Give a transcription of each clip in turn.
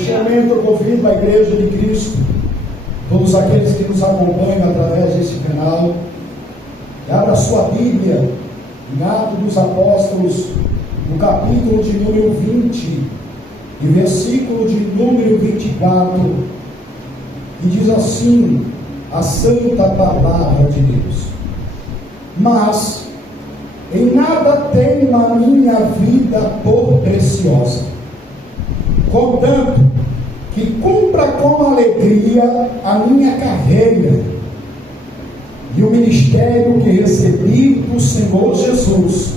Neste momento eu convido a Igreja de Cristo, todos aqueles que nos acompanham através desse canal, que abra sua Bíblia em Atos dos Apóstolos, no capítulo de número 20, e versículo de número 24, e diz assim a santa palavra de Deus: mas em nada tenho a minha vida por preciosa, contanto que cumpra com alegria a minha carreira e o ministério que recebi do Senhor Jesus,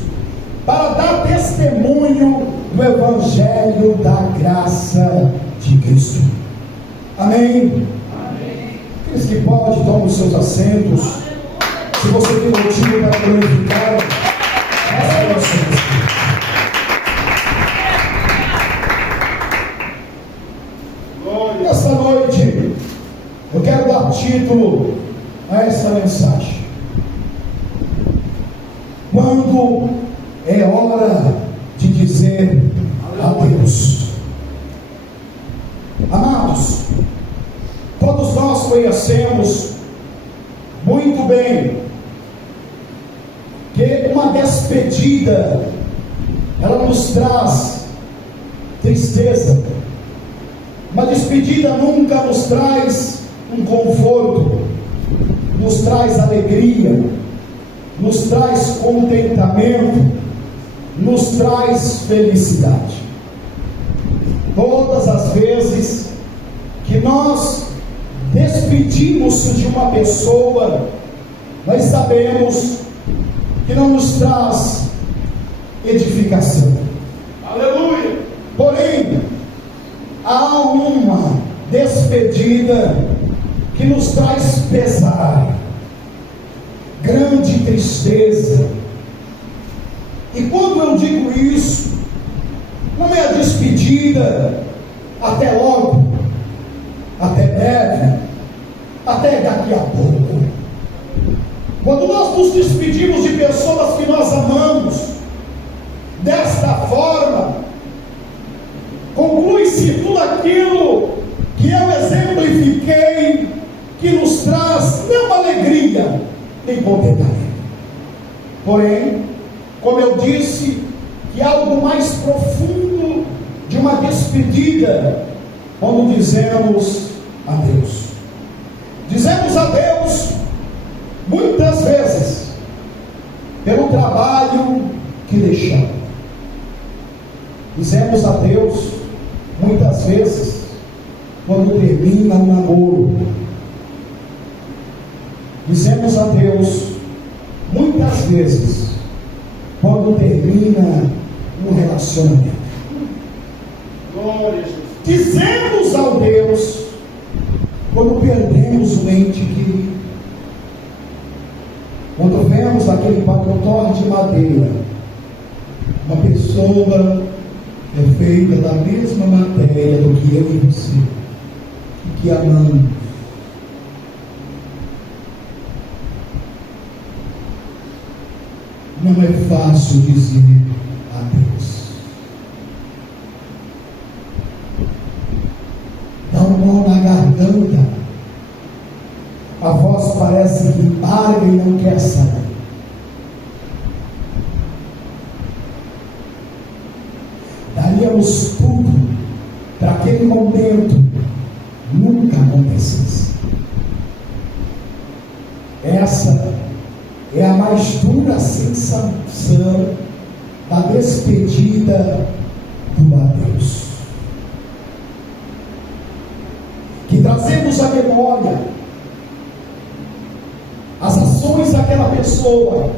para dar testemunho do Evangelho da graça de Cristo. Amém? Amém. Aqueles que podem, tomem os seus assentos. Se você tem motivo para glorificar, essa oração. Nessa noite, eu quero dar título a essa mensagem: quando é hora de dizer adeus. Amados, todos nós conhecemos muito bem que uma despedida, ela nos traz tristeza. Uma despedida nunca nos traz um conforto, nos traz alegria, nos traz contentamento, nos traz felicidade. Todas as vezes que nós despedimos de uma pessoa, nós sabemos que não nos traz edificação. Aleluia! Porém, há uma despedida que nos traz pesar, grande tristeza. E quando eu digo isso, não é a despedida até logo, até breve, até daqui a pouco. Quando nós nos despedimos de pessoas que nós amamos desta forma, conclui-se tudo aquilo que eu exemplifiquei, que nos traz não alegria nem contentamento. Porém, como eu disse, que algo mais profundo de uma despedida, quando dizemos adeus. Dizemos adeus muitas vezes pelo trabalho que deixamos. Dizemos adeus muitas vezes quando termina um namoro. Dizemos adeus muitas vezes quando termina um relacionamento. Glória a Jesus. Dizemos ao Deus quando perdemos o ente querido, quando vemos aquele pacote de madeira, uma pessoa é feita da mesma matéria do que eu e você, e que amamos. Não é fácil dizer adeus. Dá um nó na garganta, a voz parece que para e não quer sair. Daríamos tudo para aquele momento nunca acontecesse. Essa é a mais dura sensação da despedida do adeus, que trazemos à memória as ações daquela pessoa,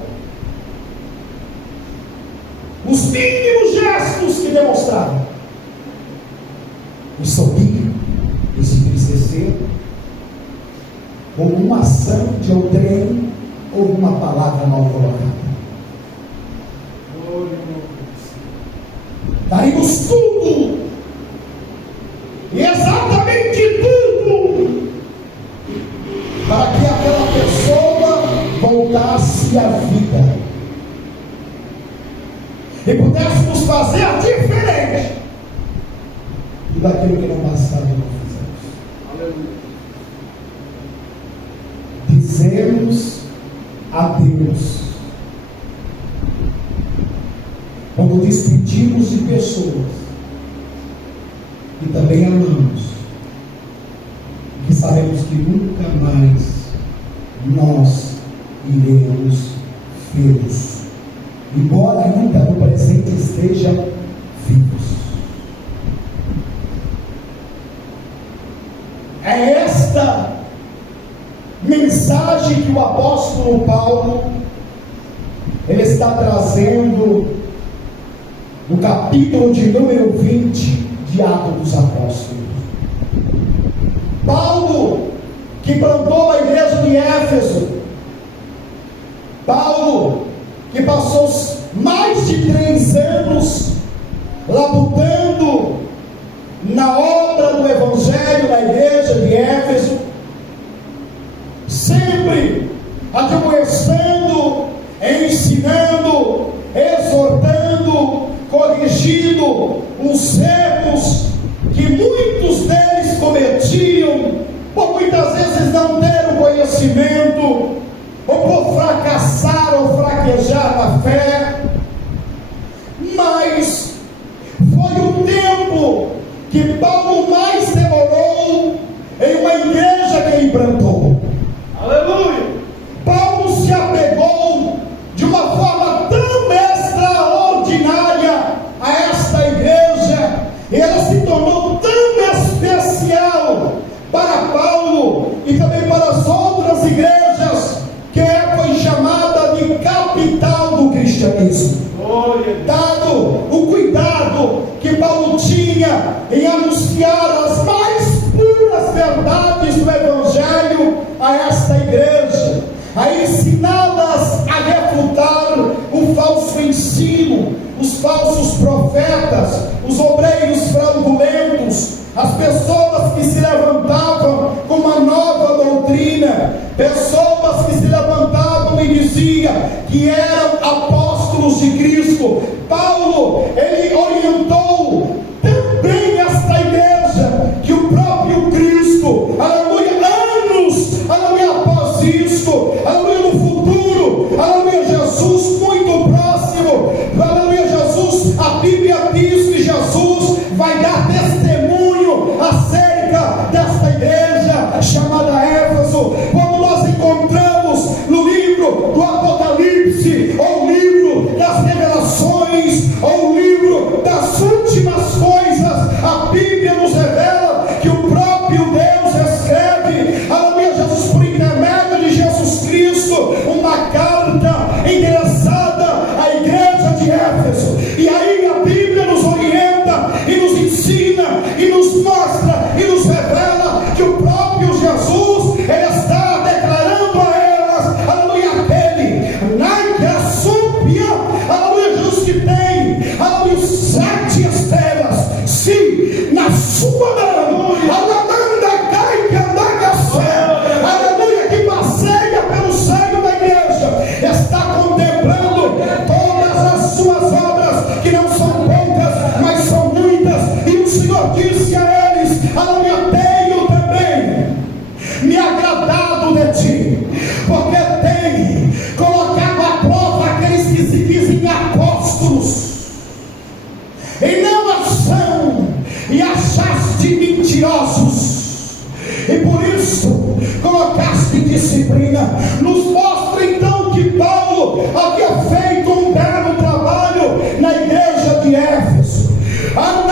os mínimos gestos que demonstraram, o sorrir, o se entristecer, ou uma ação de outrem, ou uma palavra mal colocada. Daríamos tudo, exatamente tudo, para que aquela pessoa voltasse à vida e pudéssemos fazer diferente. tudo aquilo que no passado não fizemos. Dizemos adeus quando despedimos de pessoas que também amamos, que sabemos que nunca mais nós iremos vê-los, embora ainda no presente estejam vivos. É esta mensagem que o apóstolo Paulo ele está trazendo no capítulo de número 20 de Atos dos Apóstolos. Paulo, que plantou a igreja de Éfeso, Paulo, que passou mais de 3 anos labutando na obra do Evangelho na igreja de Éfeso, sempre admoestando, ensinando, exortando, corrigindo os erros que muitos deles cometiam, por muitas vezes não ter o conhecimento, ou por fracassar ou fraquejar na fé. Mas foi o tempo que Paulo mais demorou em uma igreja que ele plantou. Aleluia! Paulo se apegou de uma forma tão extraordinária a esta igreja, e ela se tornou tão especial para Paulo e também para as outras igrejas, que foi chamada de capital do cristianismo. Dado o cuidado que Paulo tinha em anunciar as mais puras verdades do Evangelho a esta igreja, a ensiná-las a refutar o falso ensino, os falsos profetas, os obreiros fraudulentos, as pessoas que se levantavam com uma nova doutrina, pessoas que se levantavam e diziam que eram apóstolos de Cristo. Paulo, ele orientou também esta igreja que o próprio Cristo, aleluia, anos, aleluia, após isso, aleluia, no futuro, aleluia, Jesus muito próximo, aleluia, Jesus, a Bíblia diz que Jesus vai dar testemunho acerca desta igreja chamada Éfeso. Quando nós encontramos no livro do Apocalipse, ou livro das revelações, ou o livro das últimas coisas, a Bíblia nos revela que o próprio Deus escreve, aleluia, Jesus, por intermédio de Jesus Cristo, uma carta endereçada à igreja de Éfeso. E aí a Bíblia nos orienta e nos ensina e nos mostra e nos revela que o próprio Jesus, ele está declarando a elas, aleluia, aquele na súpia, aleluia, Jesus, que tem, aleluia, 7 estrelas, sim, na sua mão, aleluia, cai que anda aleluia, que passeia pelo seio da igreja, está contemplando todas as suas obras, que não são poucas, mas são muitas, e o Senhor disse a eles, aleluia, tenho também me agradado de ti, porque tem colocado à prova aqueles que se dizem apóstolos, e não a são, e achaste mentirosos, e por isso colocaste disciplina. Nos mostra então que Paulo havia feito um belo trabalho na igreja de Éfeso. Paulo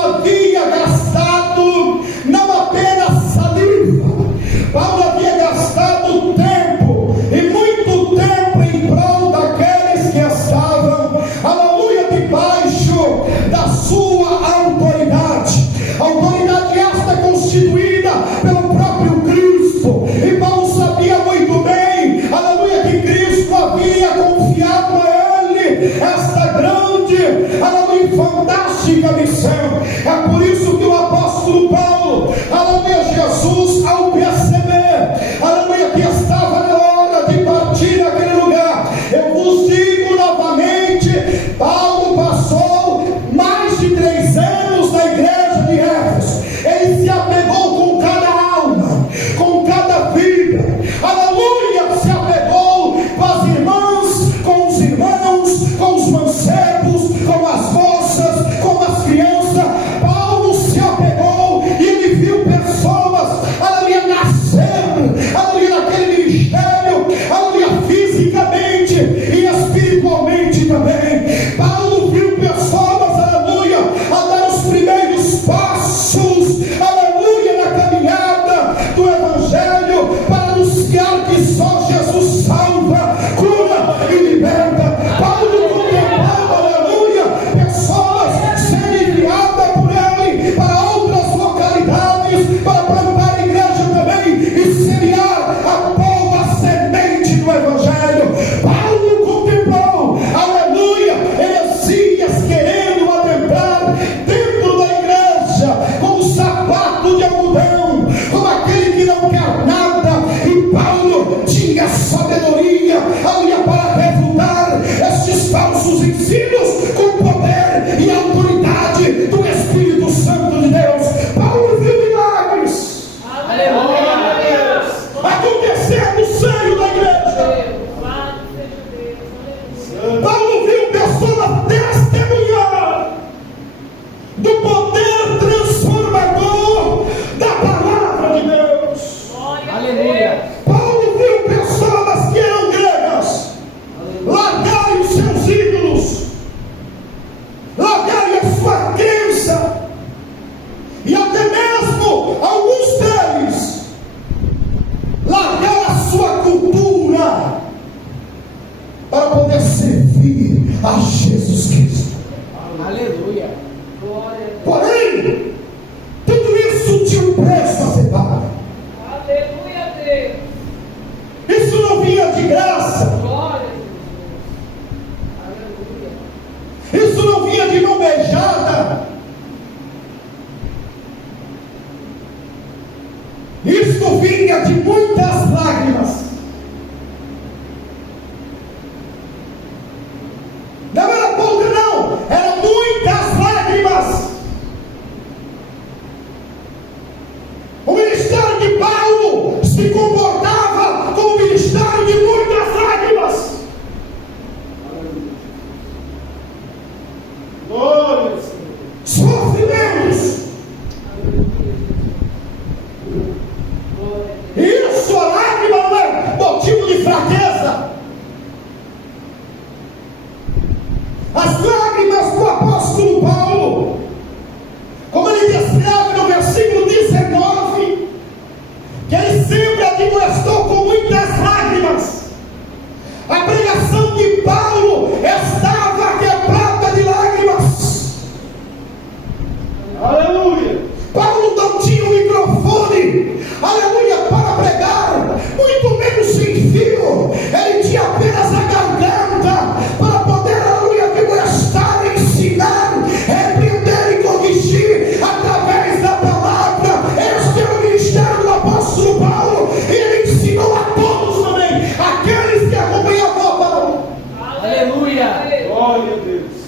havia gastado não apenas saliva, Paulo havia gastado tempo, e muito tempo, em prol daqueles que estavam, aleluia, debaixo da sua autoridade esta constituída pelo próprio Cristo. E Paulo sabia muito bem, aleluia, que Cristo havia confiado a ele esta grande, aleluia, fantástica missão. É por isso que o apóstolo Paulo, aleluia, Jesus, ao perceber, aleluia, que estava na hora de partir daquele lugar, eu vos digo novamente, Paulo de muitas lágrimas. Não era pouca, não, eram muitas lágrimas. O ministério de Paulo se comportava como o ministério de muitas lágrimas. Glória, Sofrimentos. Isso, a lágrima não é motivo de fraqueza. As lágrimas do apóstolo Paulo, como ele descreve no versículo 19, que ele sempre admoestou com muitas lágrimas. A pregação de Paulo estava quebrada de lágrimas. aleluia. Paulo não tinha um microfone, aleluia, para pregar, muito menos sem fio. Ele tinha apenas a garganta para poder, aleluia, admoestar, ensinar, repreender e corrigir através da palavra. Este é o ministério do apóstolo Paulo, e ele ensinou a todos também, aqueles que acompanhavam a Paulo. Aleluia. Glória a Deus.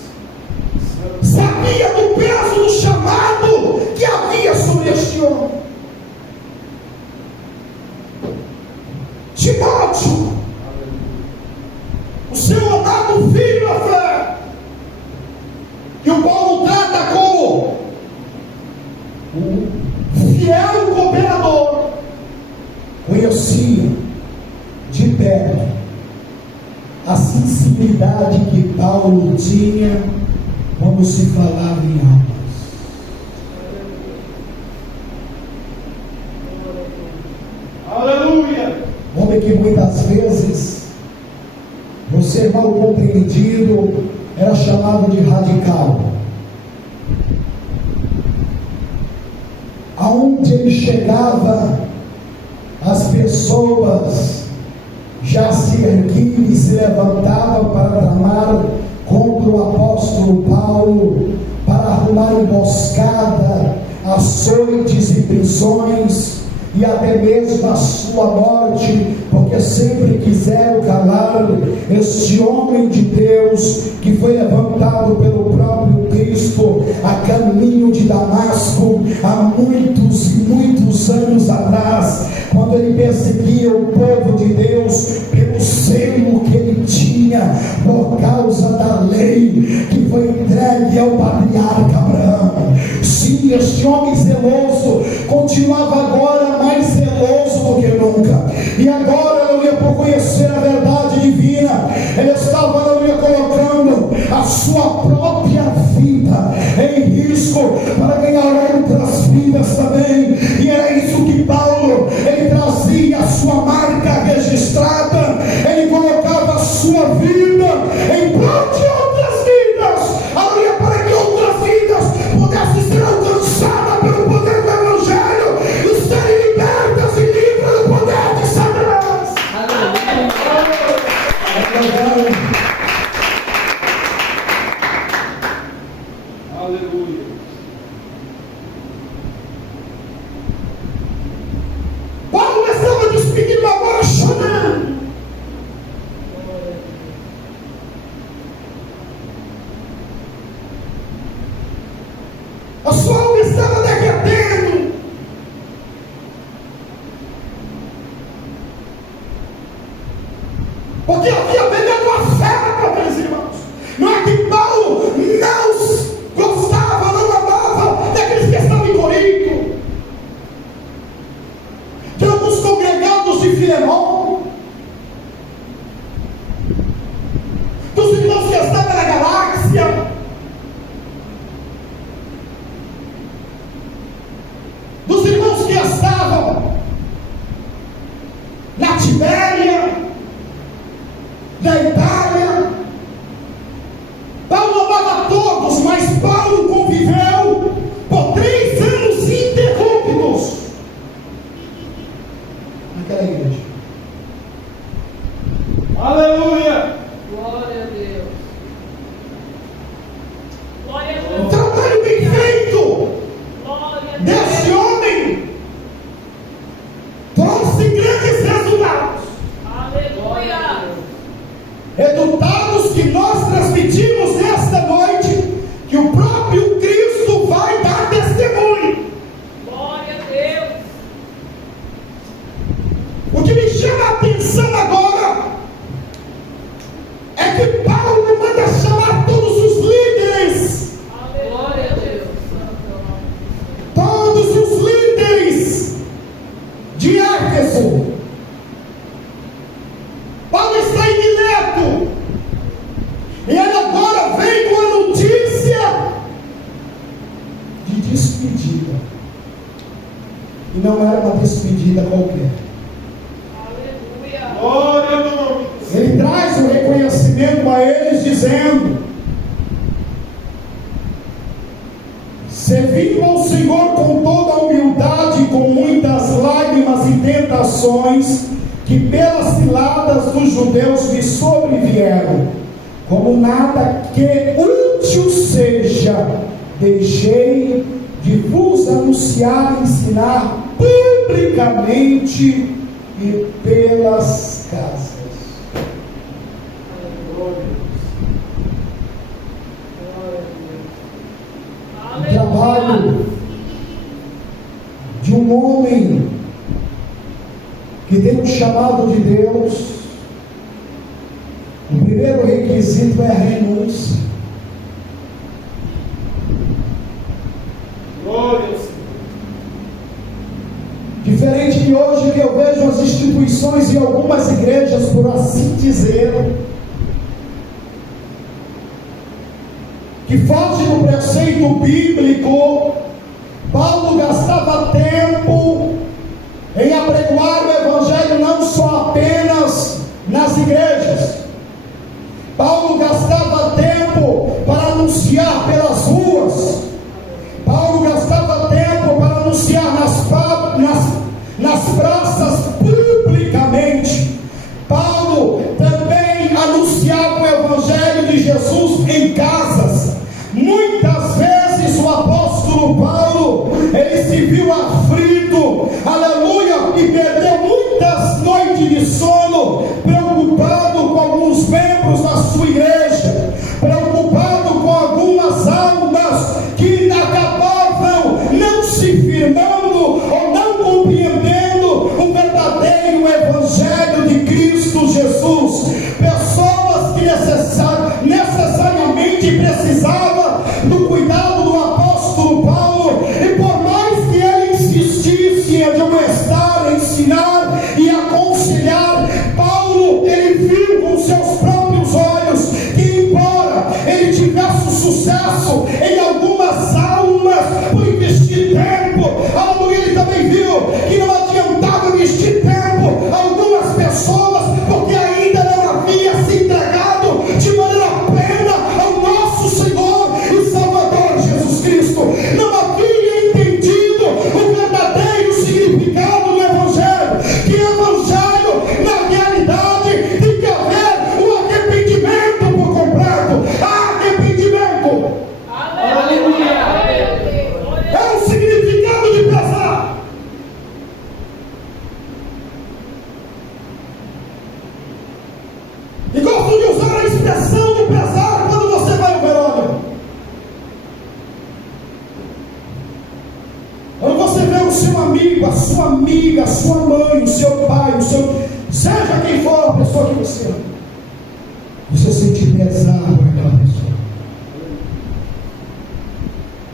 Sabia do peso do chamado que havia sobre este homem. Timóteo, o seu amado filho na fé, que o Paulo trata como um fiel cooperador, conhecia de perto a sensibilidade que Paulo tinha quando se falava em almas. Aleluia. Homem que muitas vezes, por ser mal compreendido, era chamado de radical. Aonde ele chegava, as pessoas já se erguiam e se levantavam para tramar contra o apóstolo Paulo, para arrumar emboscada, açoites e prisões, e até mesmo a sua morte, porque sempre quiseram calar este homem de Deus, que foi levantado pelo próprio Cristo a caminho de Damasco, há muitos e muitos anos atrás, quando ele perseguia o povo de Deus pelo selo que ele tinha, por causa da lei que foi entregue ao patriarca Abraão. Sim, este homem zeloso continuava agora mais zeloso do que nunca, e agora, aleluia, por conhecer a verdade divina, ele estava, aleluia, colocando a sua própria vida em risco para ganhar outras vidas também. E era isso que Paulo, ele trazia a sua marca registrada, ele colocava a sua vida em prol de outras vidas, aleluia, para que outras vidas pudessem ser alcançadas pelo poder do Evangelho e serem libertas e livres do poder de Satanás. Aleluia. Paulo estava despedindo agora chorando. A sua alma estava derretendo. Porque havia pegado a fera, meus irmãos. Não é que Paulo não gostava, não amava daqueles que estavam em Corinto, que alguns congregados de Filemon, dos irmãos que estavam na galáxia, dos irmãos que estavam na Tibéria, na Itália. Paulo amava todos, mas Paulo conviveu por 3 anos ininterruptos naquela igreja. Aleluia. Glória a Deus. Glória a Um Deus. trabalho bem feito Glória a Deus. desse homem trouxe de despedida. E não era uma despedida qualquer. Aleluia. Glória ao nome. Ele traz o reconhecimento a eles, dizendo: servindo ao Senhor com toda a humildade, com muitas lágrimas e tentações, que pelas ciladas dos judeus me sobrevieram, como nada que útil seja, deixei de vos anunciar e ensinar publicamente e pelas casas. O trabalho de um homem que tem um chamado de Deus, o primeiro requisito é a renúncia. Glória ao Senhor. Diferente de hoje, que eu vejo as instituições e algumas igrejas, por assim dizer, que foge do preceito bíblico. Paulo gastava tempo em apregoar o Evangelho não só apenas nas igrejas. Paulo gastava tempo para anunciar pelas ruas. Paulo gastava tempo para anunciar nas praças publicamente. Paulo também anunciava o Evangelho de Jesus em casas. Muitas vezes o apóstolo Paulo, ele se viu aflito, aleluia, e perdeu muitas noites de sono, preocupado com alguns membros da sua igreja, preocupado com algumas almas que acabavam não se firmando ou não compreendendo o verdadeiro Evangelho de Cristo Jesus. Pessoas que necessariamente precisavam do cuidado do apóstolo Paulo, e por mais que ele insistisse em admoestar, ensinar e aconselhar, Paulo, ele viu com seus próprios olhos que, embora ele tivesse sucesso em algumas almas por investir tempo, ele também viu que não adiantava investir tempo a algumas pessoas, porque ainda não havia se entregado de maneira plena ao nosso Senhor e Salvador Jesus Cristo. Não havia entendido o verdadeiro significado do Evangelho, que Evangelho, na realidade, tem que haver um arrependimento por completo. Arrependimento Aleluia. é um significado de pesar. E gosto de usar a expressão de pesar quando você vai ao velório. Quando você vê o seu amigo, a sua amiga, a sua mãe, o seu pai, seja quem for a pessoa que você ama, você sente pesar por aquela pessoa.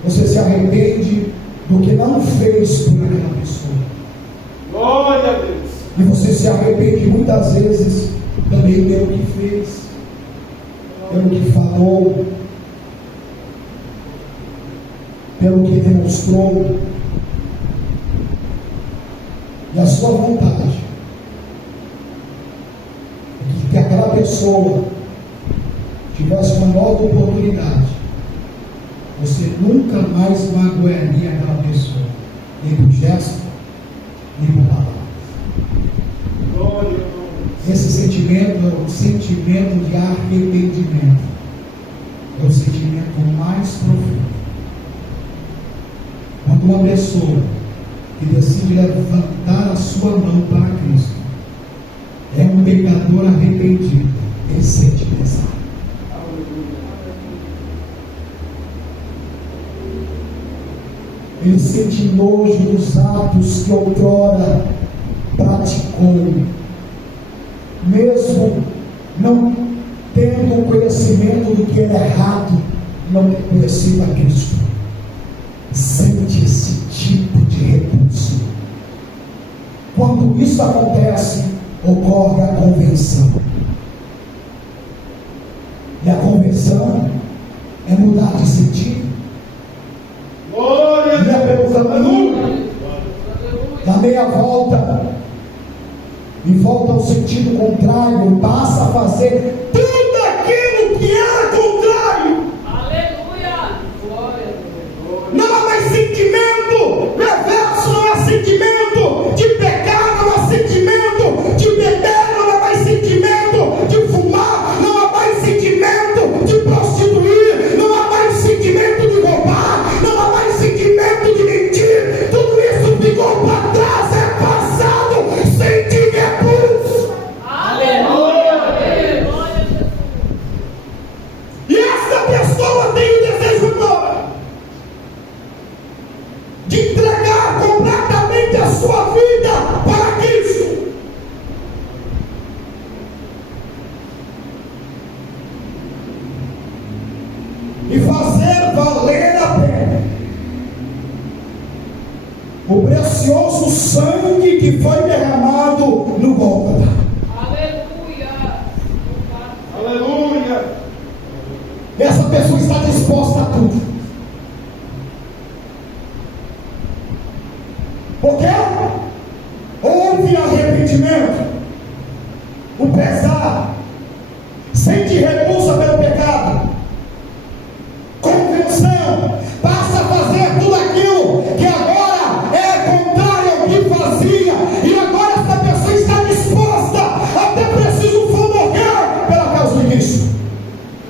Você se arrepende do que não fez por aquela pessoa. Glória a Deus. E você se arrepende muitas vezes também pelo que fez, pelo que falou, pelo que demonstrou. E a sua vontade é que aquela pessoa tivesse uma nova oportunidade. Você nunca mais magoaria aquela pessoa, nem por gesto, nem por palavra. Glória ao nome. Esse sentimento é o sentimento de arrependimento. É o sentimento mais profundo. Quando uma pessoa que decide levantar a sua mão para Cristo é um pecador arrependido, ele sente pesar. Ele sente nojo dos atos que outrora praticou, mesmo não tendo conhecimento do que era errado, não conhecendo a Cristo. Sente esse tipo de repulso. Quando isso acontece, ocorre a conversão. E a conversão é mudar de sentido. Glória Deus, aleluia. Da meia volta, e volta ao sentido contrário, passa a fazer tudo aquilo que era contrário. Aleluia. Não há mais sentimento perverso, não há sentimento de pecar, não há sentimento de beber, não há mais sentimento de fumar, não há mais sentimento de prostituir, não há mais sentimento de roubar, não há mais sentimento de mentir. Tudo isso ficou para trás, é passado, sentir é pulso. Aleluia. E essa pessoa tem o desejo agora de entregar completamente a sua vida para Cristo. E fazer valer a pena o precioso sangue que foi derramado no Gólgota. Aleluia. Aleluia. Essa pessoa está disposta a tudo. Porque houve arrependimento, o pesar, sente repulsa pelo pecado, conversão, passa a fazer tudo aquilo que agora é contrário ao que fazia, e agora essa pessoa está disposta, até preciso for morrer pela causa de Cristo.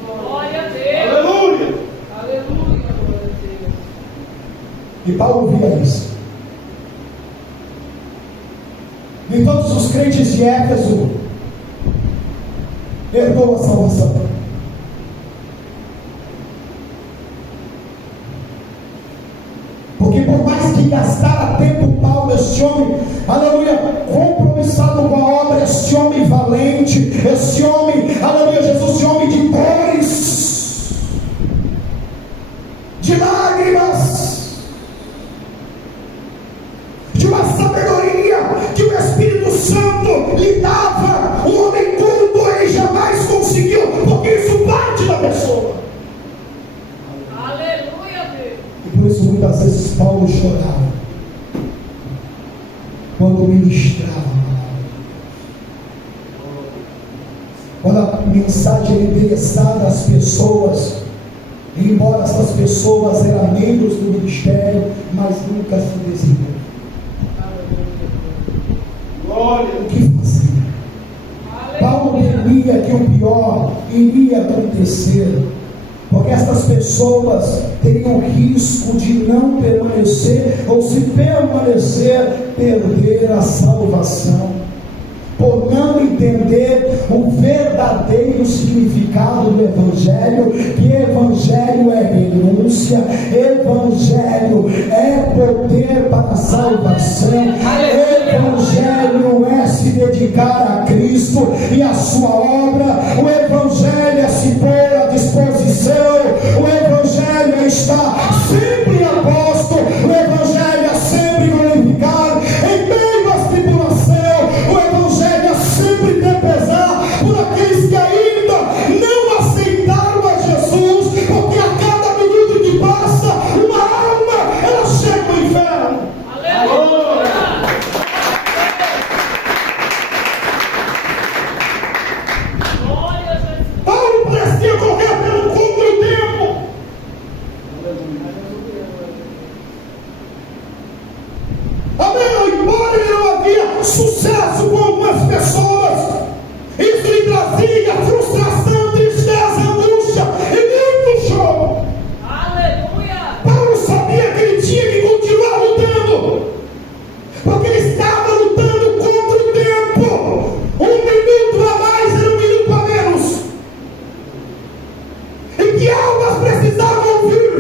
Glória a Deus. Aleluia. Aleluia. Glória a Deus. E Paulo via isso. Nem todos os crentes de Éfeso herdou a salvação. Porque por mais que gastara tempo Paulo, este homem, aleluia, compromissado com a obra, este homem valente, este homem, aleluia, Jesus, este homem de dores, de lágrimas, de uma sabedoria que o Espírito Santo lhe dava, um homem culto, ele jamais conseguiu, porque isso parte da pessoa. Aleluia, Deus. E por isso muitas vezes Paulo chorava quando ministrava a palavra. Quando a mensagem era endereçada às pessoas, embora essas pessoas eram membros do ministério, mas nunca se desenvolveram. Glória. O que fazer? Paulo temia que o pior iria acontecer, porque essas pessoas teriam risco de não permanecer, ou se permanecer, perder a salvação, por não entender o verdadeiro significado do Evangelho, que Evangelho é renúncia, Evangelho é poder para a salvação, Evangelho é se dedicar a Cristo e a sua obra, o Evangelho é se pôr à disposição, o Evangelho é estar sempre a posto, o Evangelho é sempre glorificado, em meio às tribulações, o Evangelho é sempre ter pesar por aqueles que ainda não aceitaram a Jesus, porque a cada minuto que passa, uma alma, ela chega ao inferno. Aleluia. Glória a Jesus. Paulo parecia correr pelo contra o tempo. Amém? Embora ele não havia sucesso com algumas pessoas, isso lhe trazia frustração, tristeza, angústia e muito choro. Aleluia. Paulo sabia que ele tinha que continuar lutando, porque ele estava lutando contra o tempo. Um minuto a mais era um minuto a menos, e que almas precisavam ouvir,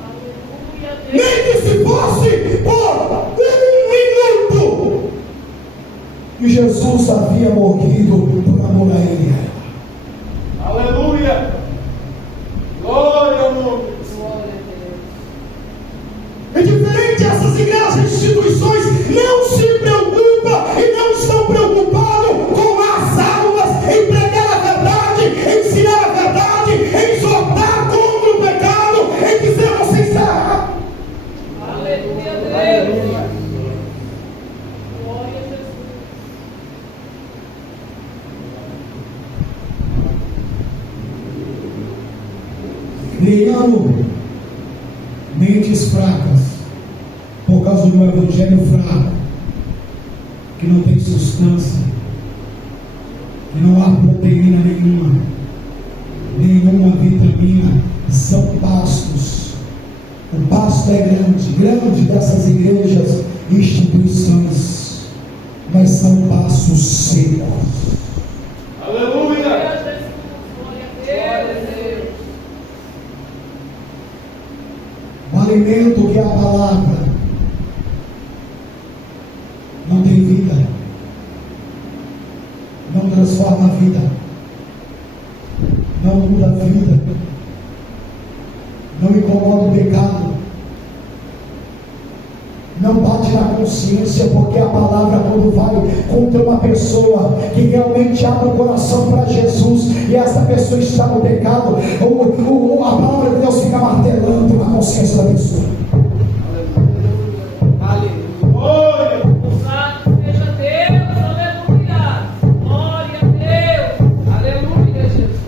Aleluia, Deus. nem que se fosse por um minuto. E Jesus havia morrido por amor a ele. Aleluia. Glória ao nome. Glória a Deus. É diferente, essas igrejas e instituições não se preocupam e não estão preocupados com as almas, em pregar a verdade, em ensinar a verdade, em exortar contra o pecado, em dizer você está errado. Aleluia. fracas, por causa de um evangelho fraco, que não tem substância, que não há proteína nenhuma vitamina, são pastos. O pasto é grande dessas igrejas e instituições, mas são pastos secos. Aleluia. Glória a Deus. O alimento que é a palavra não tem vida, não transforma a vida, não muda a vida, não incomoda o pecado, não bate na consciência, porque a palavra, quando vai contra uma pessoa que realmente abre o coração para Jesus, e essa pessoa está no pecado, a palavra de Deus fica martelando na consciência da pessoa. Glória. Louvado seja Deus, aleluia. Glória a Deus, aleluia, Jesus.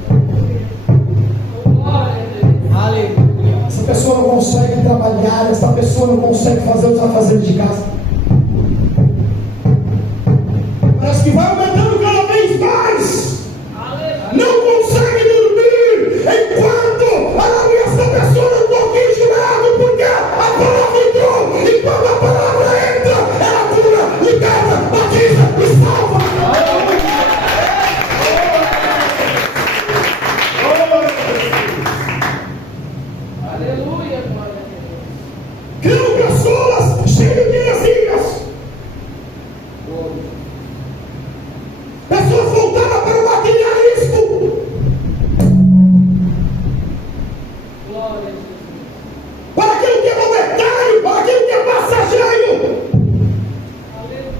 Glória a Deus. Aleluia. Essa pessoa não consegue trabalhar, essa pessoa não consegue fazer os afazeres de casa. Parece que vai aumentando cada vez mais. Aleluia. Não consegue dormir enquanto essa pessoa não corrige de lado, porque a palavra entrou, e quando a palavra entra, ela cura, liberta, batiza e salva. Aleluia, glória a Deus. Criam pessoas cheias de heresias, pessoas voltadas para o materialismo, Glória a Jesus. para aquilo que é momentâneo, para aquilo que é passageiro. Aleluia.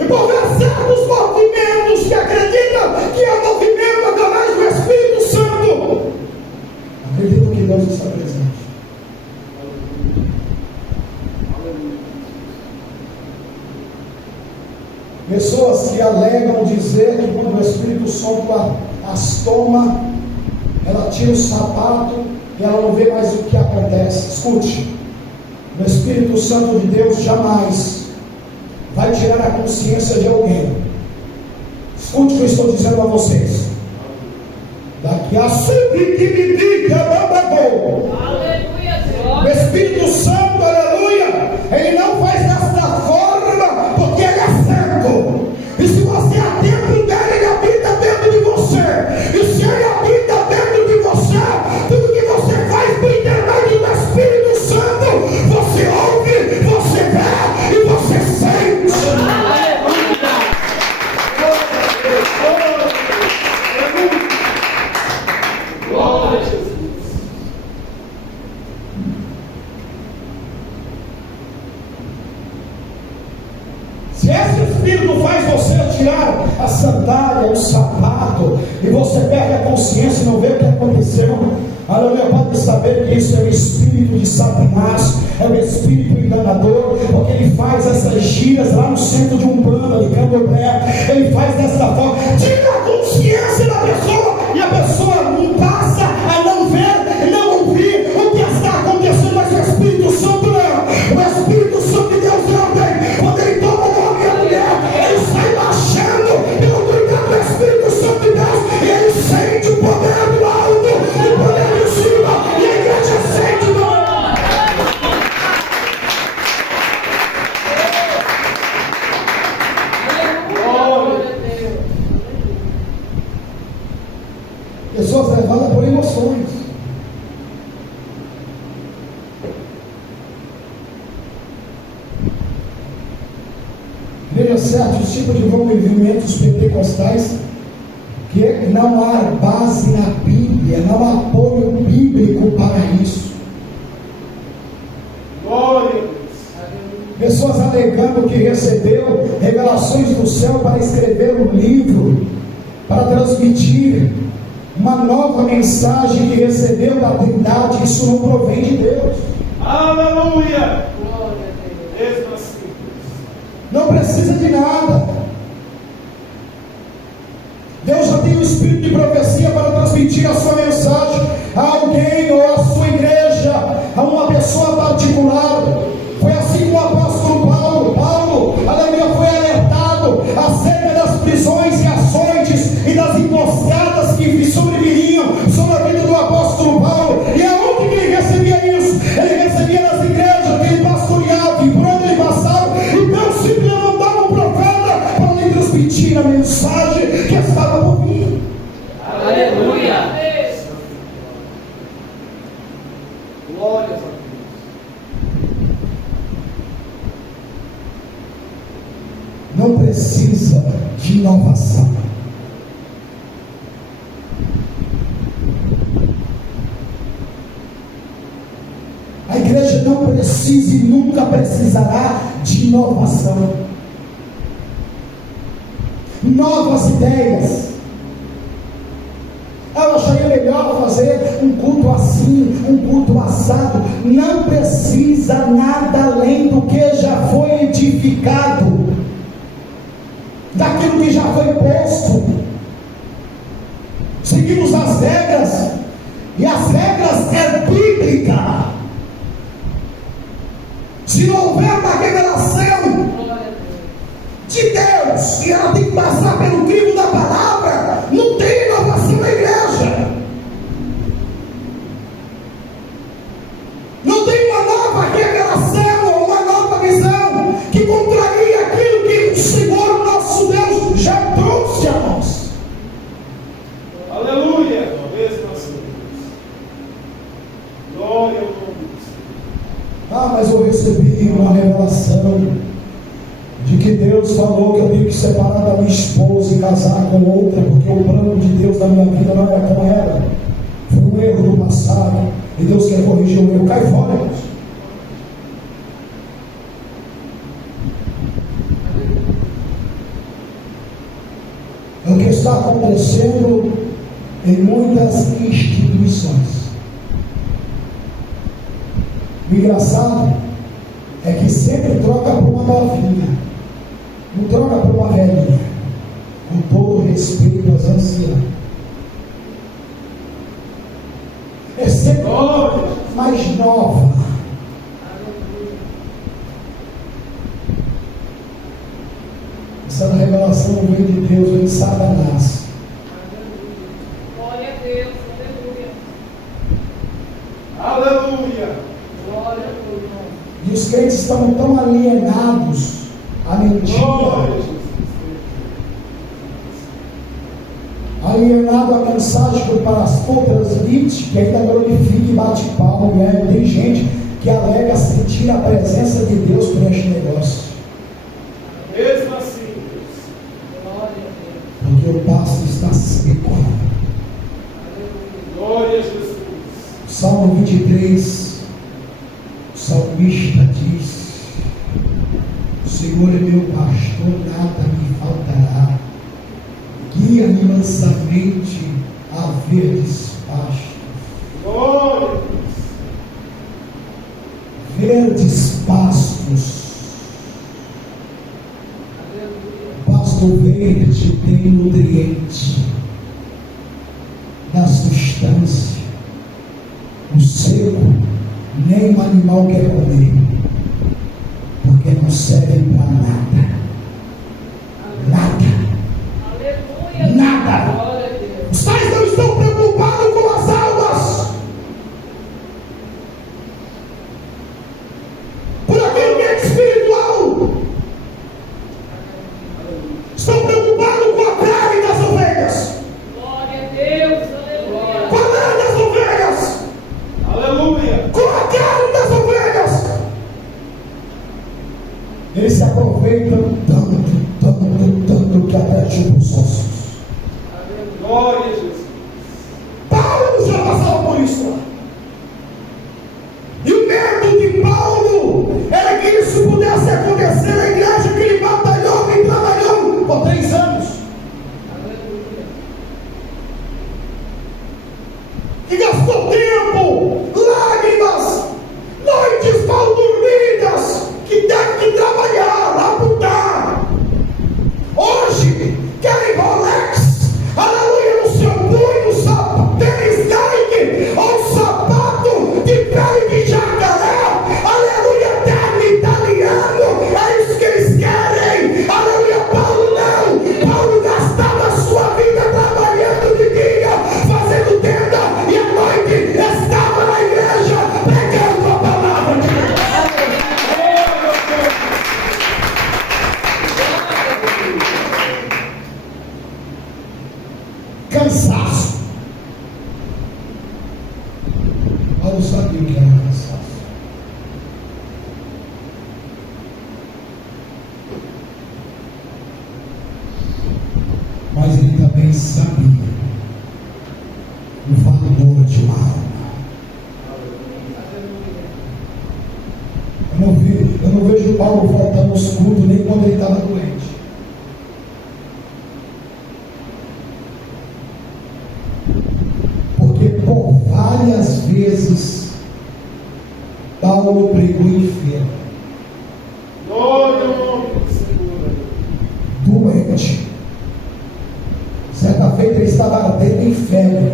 E por ver certos movimentos que acreditam que é o movimento através do Espírito Santo, acreditam que Deus está presente. Pessoas que alegam dizer que quando o Espírito Santo as toma, ela tira o sapato e ela não vê mais o que acontece. Escute, o Espírito Santo de Deus jamais vai tirar a consciência de alguém. Escute o que eu estou dizendo a vocês. Daqui a subdividida babagô. Aleluia, O glória. Espírito Santo, aleluia, ele não faz desta forma porque ele é santo. E se você é dentro dele, ele habita dentro de você. E se ele habita dentro de você, tudo que você faz por intermédio do Espírito Santo, você ouve, você vê e você sente. Glória a Jesus. Se esse Espírito faz você tirar a sandália, o sapato, e você perde a consciência e não vê o que aconteceu, aleluia, pode saber que isso é o espírito de Satanás, é o espírito enganador, porque ele faz essas giras lá no centro de um plano, de candomblé, ele faz dessa forma, tira a consciência da pessoa, e a pessoa não passa a não ver, não ouvir o que está acontecendo, mas o Espírito Santo não, o Espírito Santo de Deus não tem, quando ele toma o homem e a mulher, ele sai baixando pela autoridade do Espírito Santo de Deus, e ele sente o poder do alto, o poder de cima, e a igreja sente o poder. Glória a Deus. Pessoas levadas por emoções. Veja certos tipos de movimentos pentecostais que não há base na Bíblia, não há apoio bíblico para isso. Glória a Deus. Pessoas alegando que recebeu revelações do céu para escrever um livro, para transmitir uma nova mensagem que recebeu da Trindade. Isso não provém de Deus. Aleluia. Glória a Deus. Mesmo assim. Não precisa de nada. espírito de profecia para transmitir a sua mensagem a alguém ou a sua igreja, a uma pessoa particular. Foi assim com o apóstolo Paulo, aleluia, foi alertado acerca das prisões e açoites e das emboscadas que sobreviriam sobre a vida do apóstolo Paulo. E aonde que ele recebia isso? Ele recebia nas igrejas que ele pastoreava, e por onde ele passava, então se levantava um profeta para lhe transmitir a mensagem que estava por vir. Aleluia. Glórias a Deus. Não precisa de inovação. A igreja não precisa e nunca precisará de inovação. Novas ideias. Eu acharia melhor fazer um culto assim, um culto assado. Não precisa nada além do que já foi edificado, daquilo que já foi posto. Seguimos as regras, e as regras é bíblica. Se não houver uma revelação de Deus, e ela tem que passar pelo crivo da palavra, não tem inovação na igreja. Não tem uma nova revelação ou uma nova visão que contraria aquilo que o Senhor nosso Deus já trouxe a nós. Aleluia. Mesmo assim. Glória ao nome do Senhor. Ah, mas eu recebi uma revelação de que Deus falou que eu tenho que separar da minha esposa e casar com outra, porque o plano de Deus na minha vida não era como era. Foi um erro do passado, e Deus quer corrigir o erro. Cai fora, irmãos. É o que está acontecendo em muitas instituições. O engraçado é que sempre troca por uma novinha, não troca por uma velhinha, com todo respeito às anciãs. É sempre mais nova. Essa revelação não vem de Deus, vem de Satanás. Glória a Deus. Aleluia. Aleluia. Glória a Deus. E os crentes estão tão alienados à mentira, Glória a Jesus. alienado à mensagem que o pastor transmite, que ainda glorifica e bate palma, né? Tem gente que alega sentir a presença de Deus por este negócio, Mesmo assim, Deus. Glória a Deus. porque o pasto está seco. Glória a Jesus. Salmo 23, o salmista diz: o Senhor é meu pastor, nada me faltará. Guia-me mansamente a verdes pastos. Glória a Deus. Verdes pastos. Pasto verde tem nutriente na substância. O seco nem o animal quer comer, porque não serve para nada. Nada. Aleluia. Nada. Glória a Deus. Os pais não estão preocupados com as almas, por aquilo que é espiritual. Estão preocupados com a carne das ovelhas, Glória a Deus. Aleluia. com a carne das ovelhas, Aleluia. com a carne das ovelhas. Eles se aproveitam tanto que até chupa os ossos. Glória a Jesus. Paulo já passava por isso lá. E o medo de Paulo era que isso pudesse acontecer na igreja que ele batalhou e trabalhou por 3 anos. Que gastou tempo, lágrimas, noites mal dormidas, que teve que trabalhar, labutar. Hoje querem Rolex, aleluia, cansaço. Paulo sabia o que era cansaço. Mas ele também sabia o valor de uma alma. Eu não vejo Paulo faltando os cultos nem quando ele estava doente. Porque por várias vezes Paulo pregou enfermo, Glória ao nome do Senhor. doente. Certa feita ele estava ardendo em febre,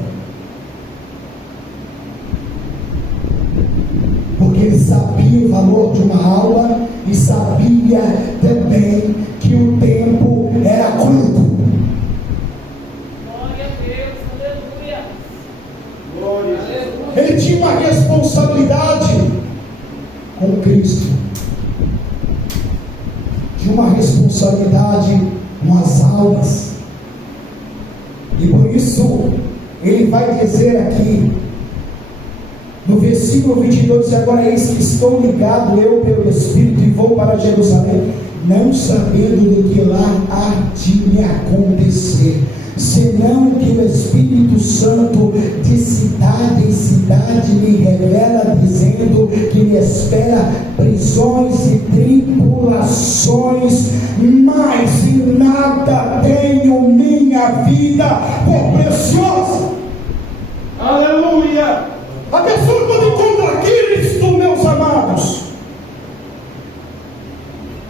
porque ele sabia o valor de uma alma e sabia também que o tempo era curto. Glória a Deus, aleluia. Glória a Jesus. Ele tinha uma responsabilidade com Cristo, tinha uma responsabilidade com as almas, e por isso ele vai dizer aqui no versículo 22: agora eis que estou ligado eu pelo Espírito e vou para Jerusalém, não sabendo do que lá há de me acontecer, senão que o Espírito Santo de cidade em cidade me revela, dizendo que me espera prisões e tribulações, mas em nada tenho minha vida por preciosa. Aleluia. A pessoa quando encontra Cristo, meus amados,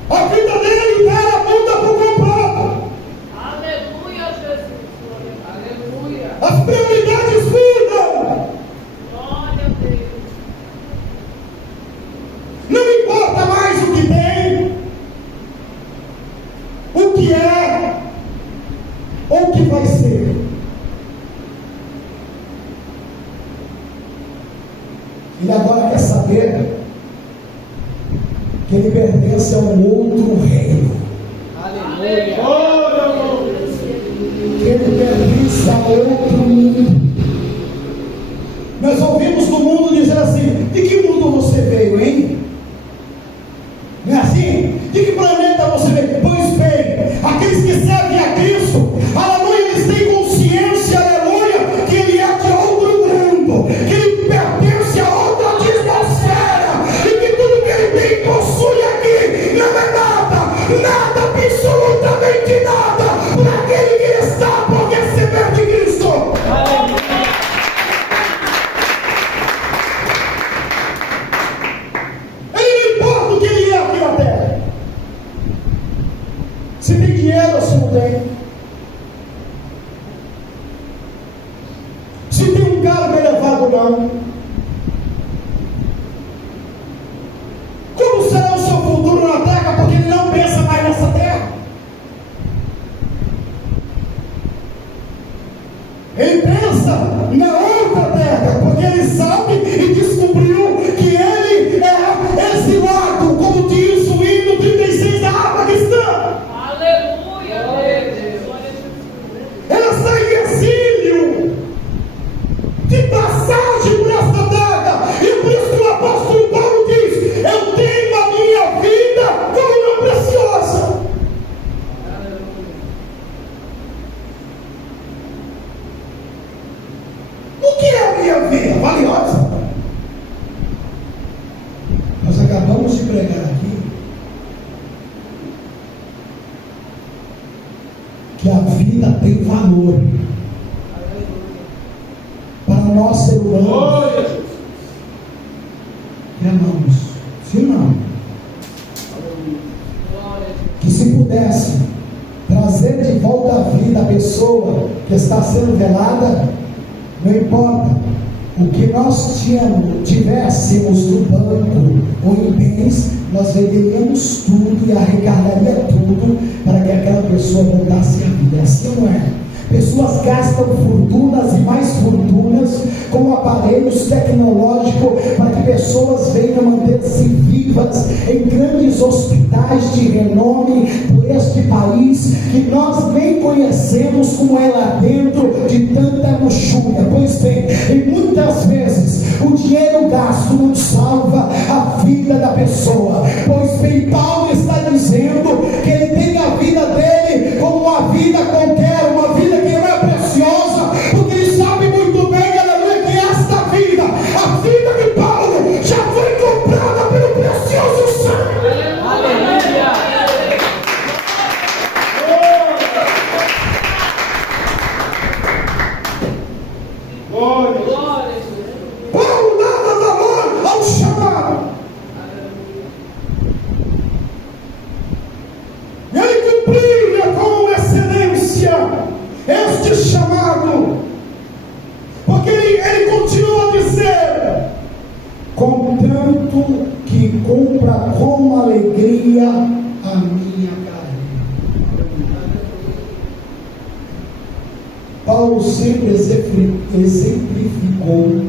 a vida dele dela muda por completo. Aleluia, Jesus. Aleluia. As prioridades mudam. Glória a Deus. Não importa mais o que tem, o que é, ou o que vai ser. Ele agora quer saber que ele pertence a um outro reino, Aleluia. Glória ao nome do Senhor. que ele pertence a outro mundo. Nós ouvimos do mundo dizer assim: de que mundo você veio, hein? Não é assim? De que planeta você veio? Pois bem, aqueles que servem a Cristo, aleluia, eles têm consciência, aleluia, que ele é de outro mundo, que ele pertence a outra atmosfera, e que tudo que ele tem possui aqui não é nada, absolutamente nada, para aquele que está por receber de Cristo. Ele não importa o que ele é aqui na terra, se tem dinheiro ou se não tem, se tem um carro elevado ou não, como será o seu futuro na terra, porque ele não pensa mais nessa terra. Ele pensa na outra terra, porque ele sabe e descobriu que ele é exilado, como diz o hino 36 da harpa cristã. Aleluia, Deus. Glória a Jesus. Ela está em exílio, de passagem por esta terra, e por isso que o apóstolo Paulo diz: eu tenho a minha vida como não preciosa. O que é a minha vida valiosa? Nós acabamos de pregar aqui que a vida tem valor para nós seres humanos. Glória a Jesus. Irmãos, sim ou não? Glória a Deus. Que se pudesse trazer de volta à vida a pessoa que está sendo velada, não importa o que nós tivéssemos no banco ou em bens, nós venderíamos tudo e arrecadaria tudo para que aquela pessoa voltasse à vida. É assim ou não é? Pessoas gastam fortunas e mais fortunas com aparelhos tecnológicos para que pessoas venham manter-se vivas em grandes hospitais de renome por este país, que nós nem conhecemos como é lá dentro, de braço não salva a vida da pessoa. Pois bem, Paulo está dizendo que ele tem a vida dele como uma vida qualquer, uma vida que não é preciosa, porque ele sabe muito bem, aleluia, que esta vida, a vida de Paulo, já foi comprada pelo precioso sangue. Aleluia. Glória. Glória. Paulo dava valor ao chamado. E ele cumpria com excelência este chamado, porque ele continua a dizer: contanto que cumpra com alegria a minha carreira. Paulo sempre exemplificou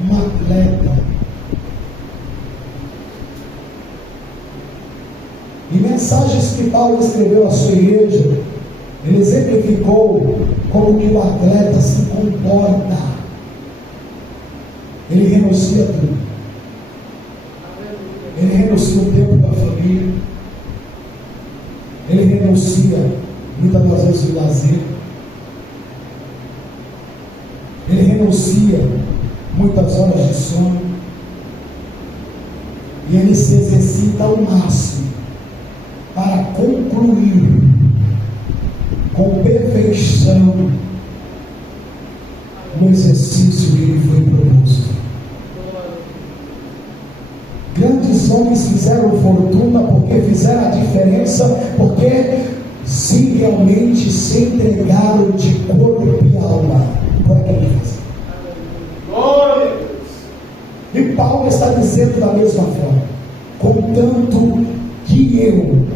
um atleta. E mensagens que Paulo escreveu à sua igreja, ele exemplificou como que o atleta se comporta. Ele renuncia a tudo. Ele renuncia o tempo da família. Ele renuncia muitas das vezes o lazer. Ele renuncia muitas horas de sono. E ele se exercita ao máximo para concluir com perfeição o exercício que lhe foi proposto. Grandes homens fizeram fortuna porque fizeram a diferença, porque se realmente se entregaram de corpo e alma por aquele que fazia. Glória. E Paulo está dizendo da mesma forma: contanto que eu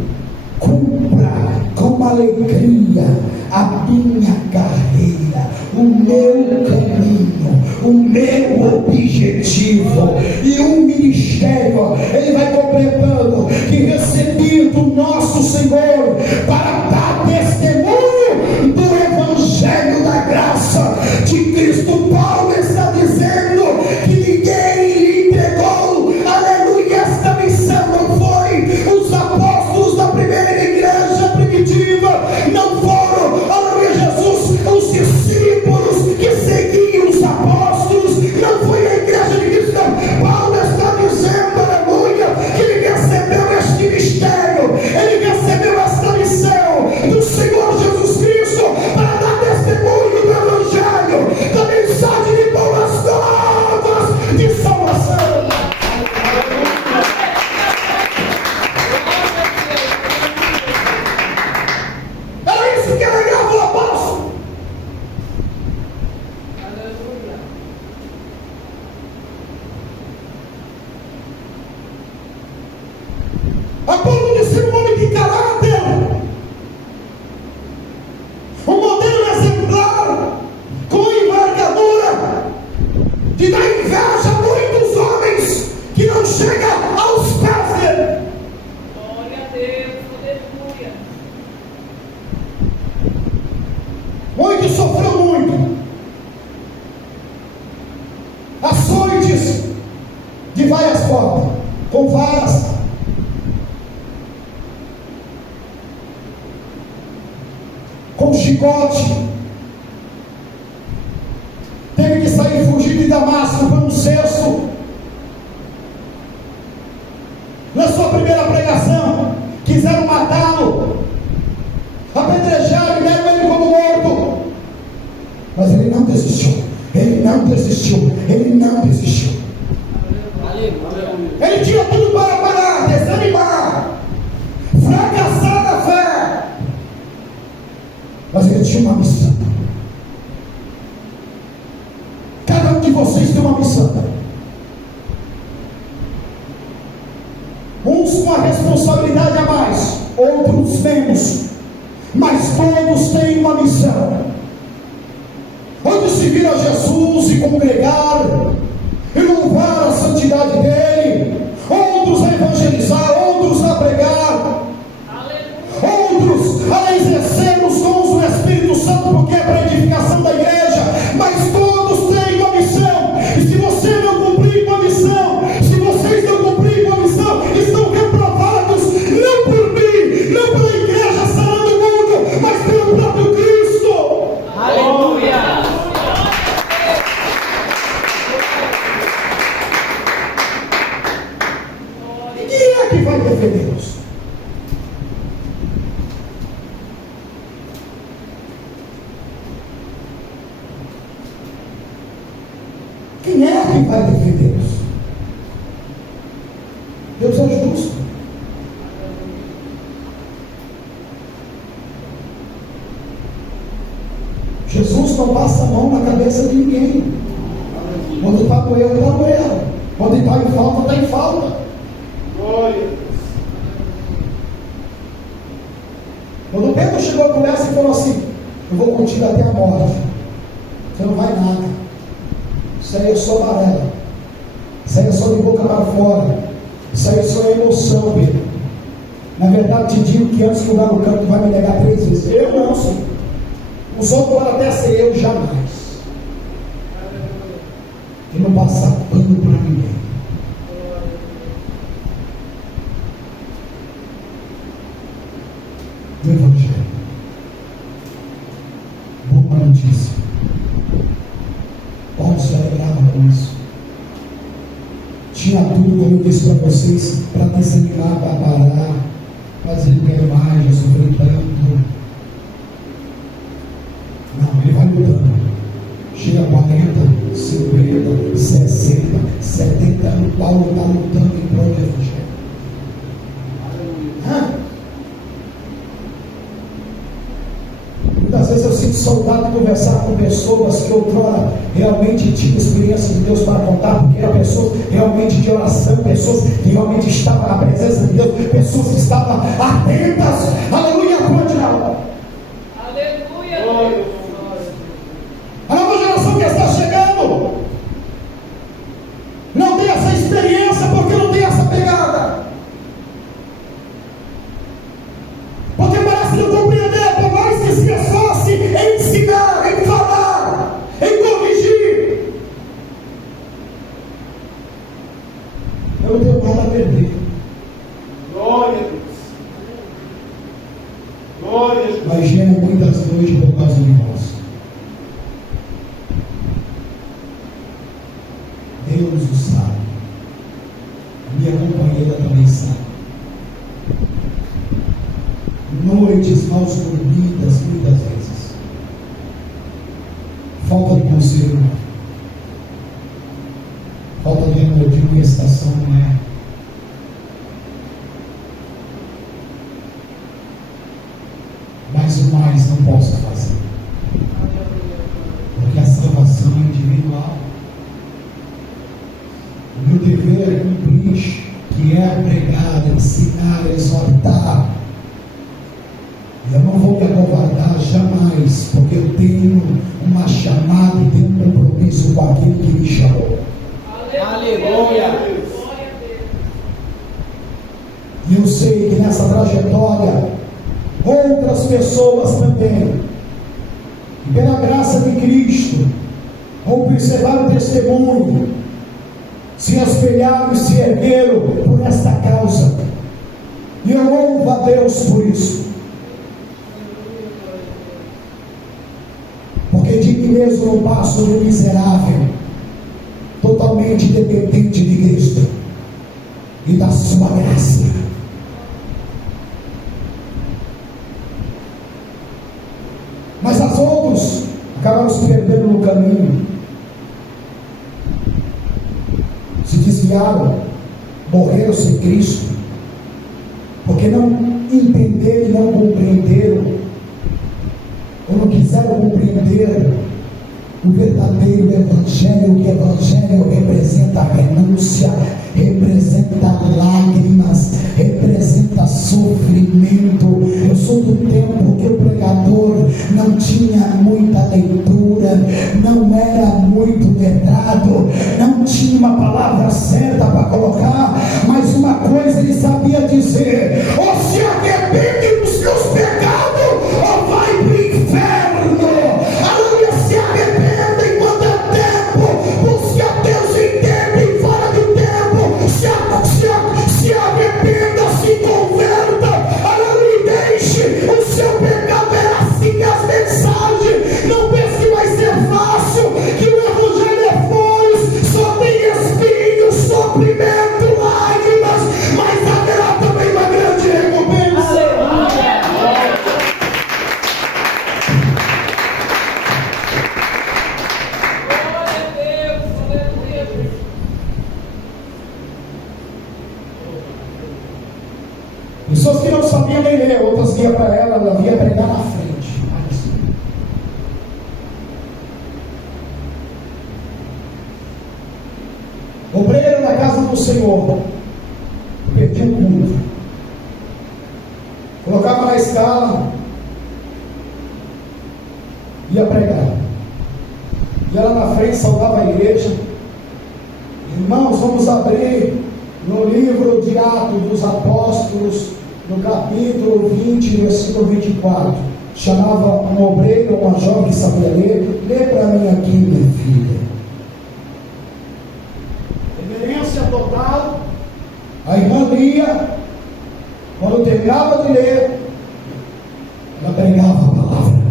cumpra com alegria a minha carreira, o meu caminho, o meu objetivo e o ministério. Ele vai completando que recebi do nosso Senhor para dar testemunho do Evangelho da graça de Cristo. Paulo está dizendo que ninguém lhe entregou, aleluia, esta missão. Não foi os apóstolos da primeira igreja primitiva, não foram, aleluia, Jesus, os discípulos que seguiam os apóstolos, não foi a igreja de Cristo. Paulo está dizendo, aleluia, que ele recebeu este mistério, ele recebeu esta missão do Senhor Jesus Cristo para dar testemunho do Evangelho, da mensagem de boas novas de salvação. Era isso que alegava o apóstolo. Aleluia. A ponto de ser um homem de caráter, um modelo exemplar, com envergadura, que dá inveja a muitos homens que não chegam aos pés dele. Glória a Deus. Aleluia. Muito sofreu muito, açoites de várias formas, com varas, com chicote, teve que sair fugindo de Damasco para um cesto. Na sua primeira pregação, quiseram matá-lo, apedrejaram e deram ele como morto, mas ele não desistiu, ele não desistiu, ele não desistiu. Ele tinha tudo para parar, desanimar, fracassar na fé, mas ele tinha uma missão. Cada um de vocês tem uma missão. Uns com a responsabilidade a mais, outros menos, mas todos têm uma missão. Onde se vir a Jesus e congregar e louvar a santidade dele, outros a evangelizar, outros a pregar, outros a exercer os dons do Espírito Santo, porque é para a edificação da igreja, mas todos têm uma missão. E se que vai defendê-los. Deus é justo. Jesus não passa a mão na cabeça de ninguém. Quando está doendo, está doendo. Quando está em falta, está em falta. Glória. Quando Pedro chegou com essa e falou assim: eu vou contigo até a morte, você não vai nada. Isso aí é só barela. Isso aí é só de boca para fora. Isso aí é só emoção, Pedro. Na verdade, te digo que antes que o galo canto vai me negar 3 vezes. Eu não, Senhor. Os outros podem até ser eu, jamais. E não passar pano para ninguém. O Evangelho. Boa notícia. Paulo se alegrava com isso. Tinha tudo, como eu disse para vocês, para desanimar, para parar. Mas ele quer mais, já sofreu tanto. Não, ele vai mudando. Chega a 40, 50, 60, 70 anos. Paulo está lutando em prol do Evangelho. Muitas vezes eu sinto saudade de conversar com pessoas que outrora realmente tinham experiência de Deus para contar, porque eram pessoas realmente de oração, pessoas que realmente estavam na presença de Deus, pessoas que estavam atentas. Aleluia, pode não. Aleluia. A nova geração que está chegando não tem essa experiência porque não tem essa pegada. Porque parece não compreender, por mais que se esforce em ensinar, em falar, em corrigir. Eu não tenho nada a perder. Glória a Deus. Glória a Deus. Mas gera muitas noites por causa de nós. Deus o sabe. Minha companheira também sabe. Noites mal dormidas muitas vezes. Falta de conselho. Falta de orientação, não é? Mas o mais não posso fazer. Porque a salvação é individual. O meu dever é cumprir, que é pregar, ensinar, exortar. Eu não vou me acovardar jamais, porque eu tenho uma chamada e tenho um compromisso com aquele que me chamou. Aleluia. E eu sei que nessa trajetória, outras pessoas também, pela graça de Cristo, vão observar o testemunho, se espelharam e se ergueram por esta causa. E eu louvo a Deus por isso. Porque de mim mesmo eu passo de um miserável, totalmente dependente de Cristo e da sua graça. Mas as outros acabaram se perdendo no caminho, se desviaram, morreram sem Cristo, porque não entenderam e não compreenderam, ou não quiseram compreender o verdadeiro Evangelho. Que Evangelho representa renúncia, representa lágrimas, representa sofrimento. Eu sou do tempo que o pregador não tinha muita leitura, não era muito letrado, não tinha uma palavra certa para colocar, mas uma coisa ele sabia dizer: ou se arrepende dos seus pecados, ou vai para o inferno. Aleluia, se arrependa enquanto é tempo, busque a Deus em tempo e fora do tempo, se arrependa, se converta, aleluia, e deixe o seu pecado. É assim que as mensagens, não pense que vai ser fácil, que o Evangelho é flores, só tem espinhos, sofrimento, lágrimas, mas haverá também uma grande recompensa. do Senhor, perdi o culto. Colocava na escala, ia pregar. Ia lá na frente, saudava a igreja. Irmãos, vamos abrir no livro de Atos dos Apóstolos, no capítulo 20, versículo 24. Chamava um obreiro, uma jovem que sabia ler. Lê para mim aqui, minha filha. Reverência total. A irmã lia. Quando terminava de ler, ela pregava a palavra.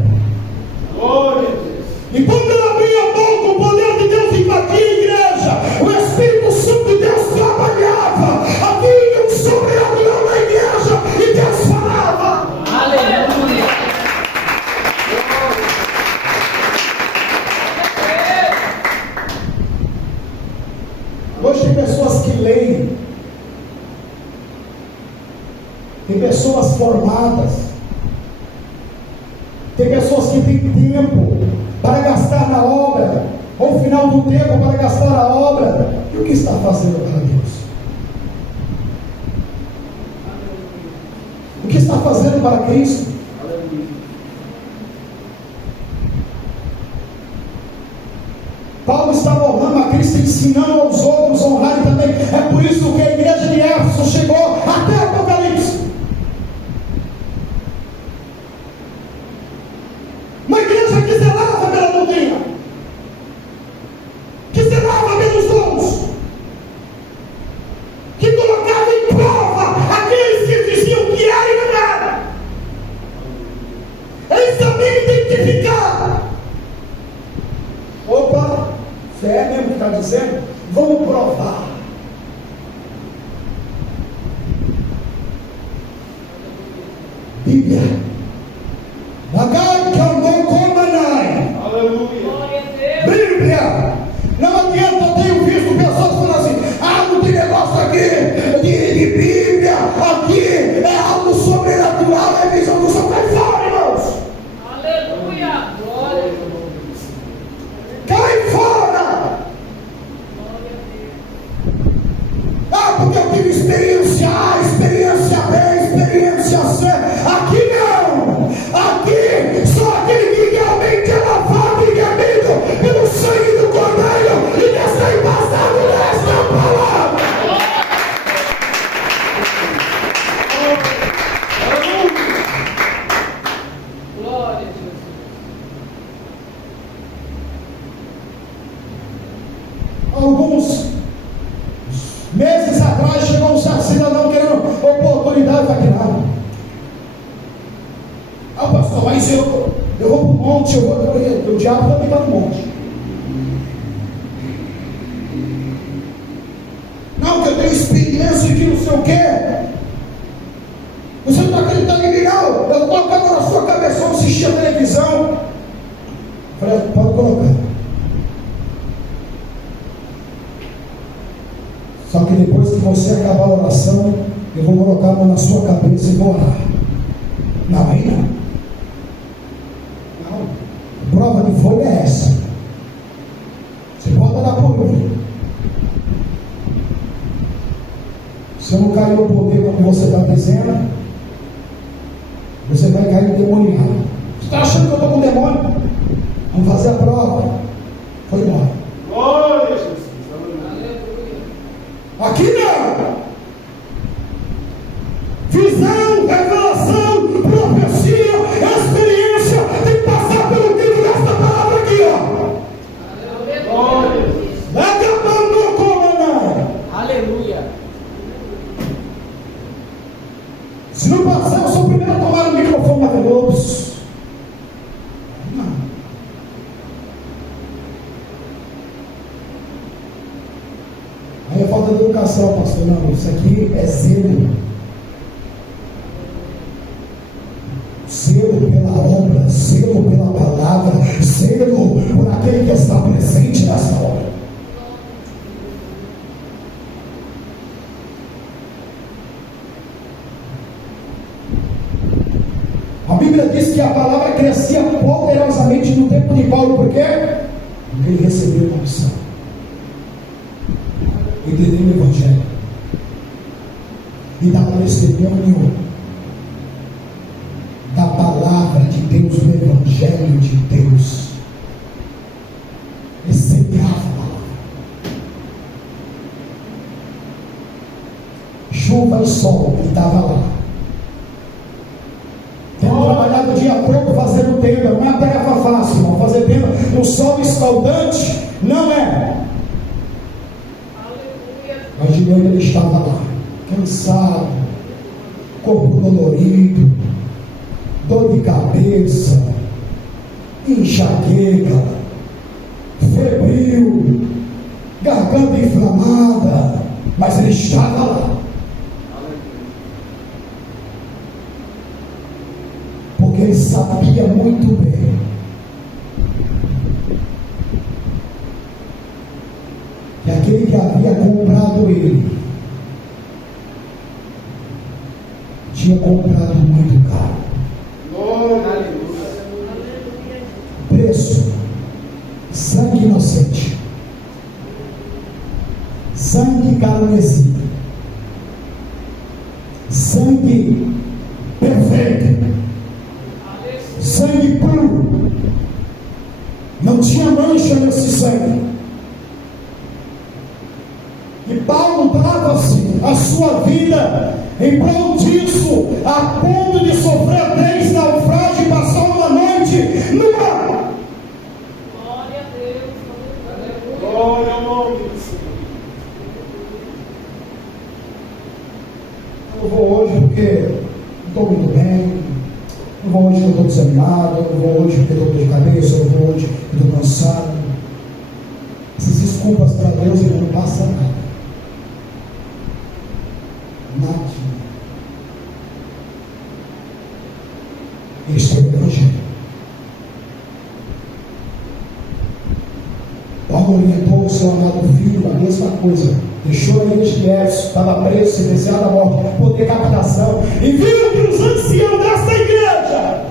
Glória a Deus. E quando ela abria a boca, o poder de Deus invadia a igreja. O Espírito Santo de Deus trabalhava. Havia um sobrenatural na igreja. E Deus falava. Aleluia. Hoje tem pessoas que leem. Tem pessoas formadas. Tem pessoas que têm tempo para gastar na obra, ou final do tempo para gastar na obra. E o que está fazendo para Deus? O que está fazendo para Cristo? Paulo estava honrando a Cristo, ensinando aos outros a honrarem também. É por isso que a igreja de Éfeso chegou até Apocalipse. Uma igreja que zelava pela doutrina, que zelava pelos dons, que colocava em prova aqueles que diziam que era e não era. Eles sabiam identificar. Opa, você é mesmo que está dizendo? Vamos provar. Bíblia. Bíblia. Não adianta, eu tenho visto pessoas falando assim: não tem negócio aqui de Bíblia, aqui é algo sobrenatural, é visão do céu. Cai fora, irmãos. Aleluia. Glória. Cai fora. Porque eu tive experiência A, experiência B, experiência C. Aqui não. Aqui só aquele que realmente é lavado e remido pelo sangue do Cordeiro e está embasado nesta palavra. Glória a Deus. Alguns meses atrás chegou um cidadão querendo oportunidade para criar. Pastor, mas eu vou para o monte, o diabo também está no monte. Não, que eu tenho experiência de não sei o quê. Você não está acreditando em mim, não? Eu colocava na sua cabeça, vamos assistir a televisão. Eu falei, pode colocar. Só que depois que você acabar a oração, eu vou colocar a mão na sua cabeça e vou orar. Não, aí não. Prova de fogo é essa. Você pode dar por mim. Se eu não cair no poder como você está dizendo, você vai cair demoniado. Você está achando que eu estou com demônio? Vamos fazer a prova. Foi embora. Glória a Jesus. Aqui não. Visão, revelação, profecia, experiência. Tem que passar pelo livro desta palavra aqui, ó. Glória a Deus. Aleluia. Se não passar, eu sou o primeiro a tomar o microfone na Lobos. Não. Aí é falta de educação, pastor. Não, isso aqui é zelo. Zelo pela obra, zelo pela palavra, zelo por aquele que está presente nessa obra. A Bíblia diz que a palavra crescia poderosamente no tempo de Paulo, por quê? Porque ele recebeu uma missão. Entendeu o Evangelho? o sol, ele estava lá. Tendo trabalhado o dia todo fazendo tenda, não é uma tarefa fácil, irmão. Fazer tenda no sol escaldante não é. Mas de noite ele estava lá, cansado, corpo dolorido, dor de cabeça, enxaqueca, febril, garganta inflamada, mas ele estava lá. Porque ele sabia muito bem que aquele que havia comprado ele tinha comprado muito caro. Preço: sangue inocente, sangue carmesí, sangue perfeito, sangue puro. Não tinha mancha nesse sangue. E Paulo dava-se a sua vida em prol disso, a ponto de sofrer 3 naufrágios e passar uma noite no mar. Glória a Deus. Glória ao nome do Senhor. Eu não vou hoje porque não estou muito bem, não vou hoje porque estou desanimado, não vou hoje porque estou de cabeça, não vou hoje porque estou cansado. Essas desculpas para Deus não passa nada. Nada. Este é o Evangelho. Paulo orientou o seu amado filho a mesma coisa. Deixou a igreja de Éfeso, estava preso, sentenciado à morte por decapitação. E viu que os anciãos dessa igreja,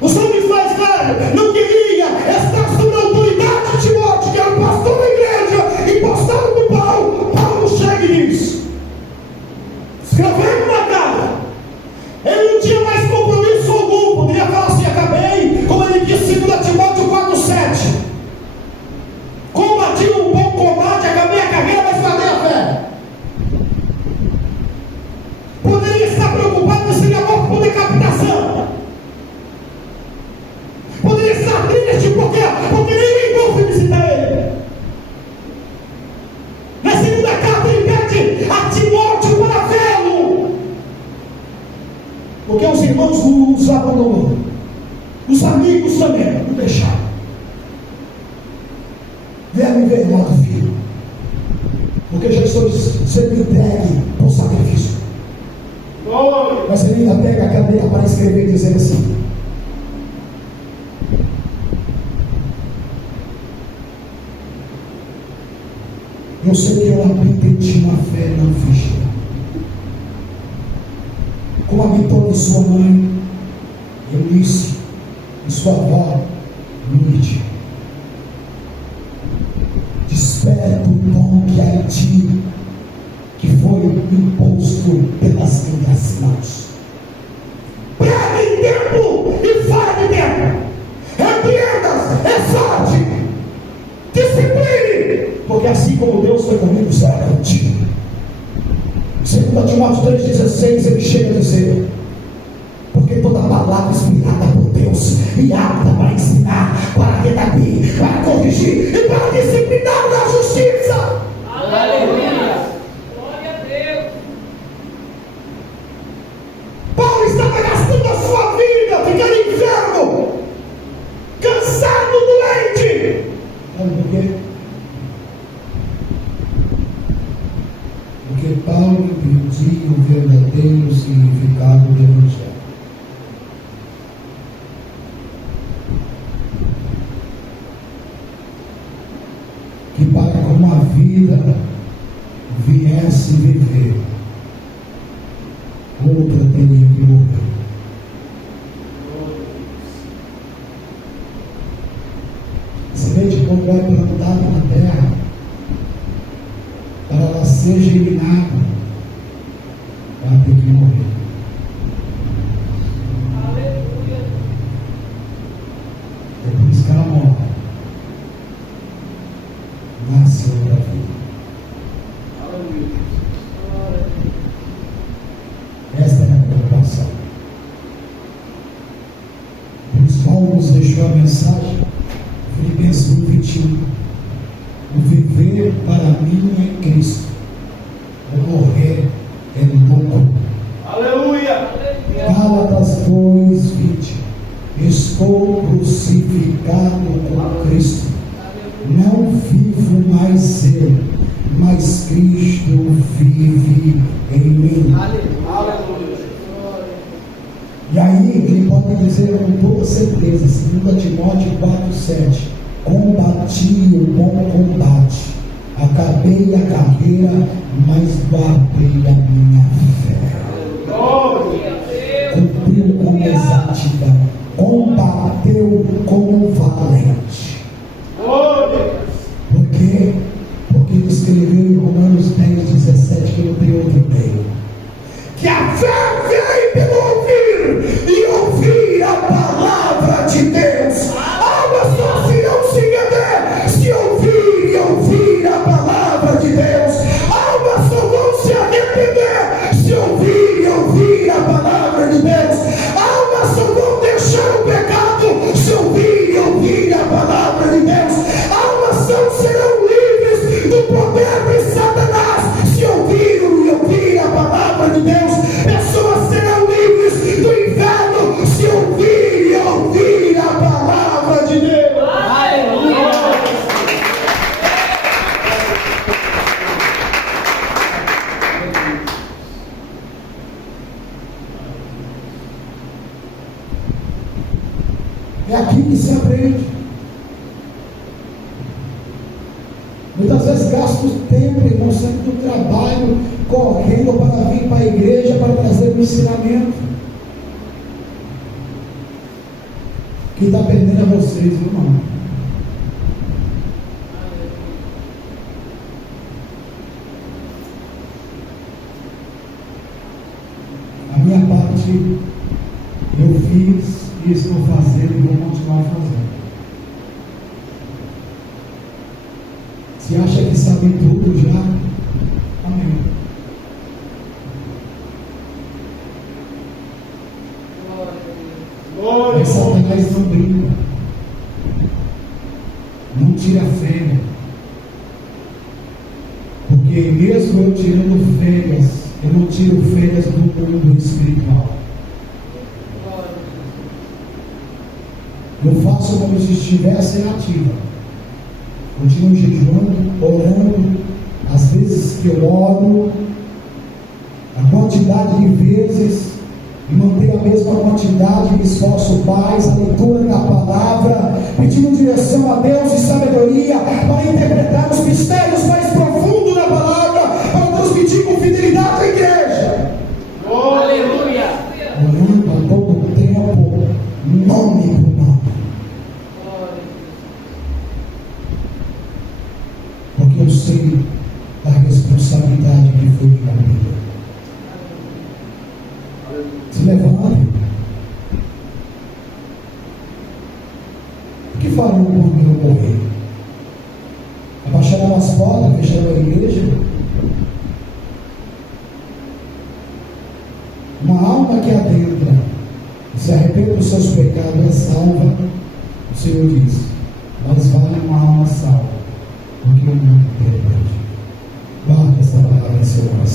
os homens mais velhos, não queriam estar sob a autoridade de Timóteo, que era o pastor da igreja, impostado por Paulo. Paulo chega e diz: escrevendo na cara, ele não tinha mais compromisso algum, poderia falar assim: acabei, como ele disse em 2 Timóteo 4,7. Combati um bom combate, acabei a carreira, mas guardei a fé. Poderia estar preocupado em ser morto por decapitação. Poderia estar triste porque ninguém foi visitar ele. Na segunda carta ele pede a Timóteo para vê-lo, porque os irmãos os abandonaram, os amigos também não deixaram. Venha me ver, amado filho, porque já estou sendo entregue para o sacrifício. Mas ele ainda pega a caneta para escrever e dizer assim: eu sei que eu habito em ti uma fé não fingida, como habitou em sua mãe Eunice e sua avó Númide. Desperta o dom que há em ti, que foi imposto pelas minhas mãos. Prega em tempo e fora de tempo. Repreenda, exorte, discipline, porque assim como Deus foi comigo, será contigo. 2 Timóteo 3,16, ele chega a dizer: porque toda palavra inspirada por Deus e apta para ensinar, para redarguir, para corrigir e para disciplinar na justiça. Aleluia. Glória a Deus. Paulo estava gastando a sua vida ficando enfermo, cansado, doente. Sabe por quê? Porque Paulo entendia o verdadeiro significado do Evangelho. Que para como a vida viesse viver, outra teria que morrer. Semente quando vai plantada na terra, para ela ser germinada, ela tem que morrer. Aleluia. É por isso que ela morre. Nasce outra vida. Aleluia. Paulo nos deixou a mensagem, Filipenses 1:21. O viver para mim é Cristo, o morrer é lucro. Aleluia. Gálatas 2:20. Estou crucificado com Cristo, não vivo mais eu, mas Cristo vive em mim. Aleluia. E aí ele pode dizer com toda certeza, 2 Timóteo 4:7, combati o bom combate, acabei a carreira, mas guardei a minha fé. Cumpriu com exatidão, combateu como valente. Por quê? Porque ele escreveu em Romanos 10:17, que não tem outro meio, que a fé vem pelo ouvir e ouvir a palavra de Deus. Almas só irão se render se ouvir e ouvir a palavra de Deus. Almas só vão se arrepender se ouvir e ouvir a palavra de Deus. Almas só vão deixar o pecado se ouvir e ouvir a palavra de Deus. Almas serão livres do poder de Satanás se ouvir e ouvir a palavra de Deus. Pessoas serão livres do inferno se ouvir e ouvir a palavra de Deus. Aleluia. É aqui que se aprende. Muitas vezes gasto tempo, irmão, sempre do trabalho, correndo para vir para a igreja, para trazer o ensinamento. Que está perdendo a vocês, irmão. A minha parte eu fiz e estou fazendo e vou continuar fazendo. Se acha que sabe tudo já, amém. Mas Satanás não brinca, não tira férias, porque mesmo eu tirando férias, eu não tiro férias do mundo espiritual. Eu faço como se estivesse ativa. Continuo jejuando, orando. Às vezes que eu oro, a quantidade de vezes, e mantenho a mesma quantidade, me esforço mais, a leitura da palavra, pedindo direção a Deus e sabedoria para interpretar os mistérios mais profundos da palavra, para transmitir com fidelidade à igreja. Aleluia. Orando a todo tempo, nome por nome. Porque eu sei da responsabilidade que foi minha vida. Se levante. O que farão quando eu morrer? Abaixarão as portas, fecharão a igreja? Uma alma que adentra, se arrepende dos seus pecados, é salva. O Senhor diz: mas vale uma alma salva, porque o mundo perde. Guarda esta palavra em seu coração.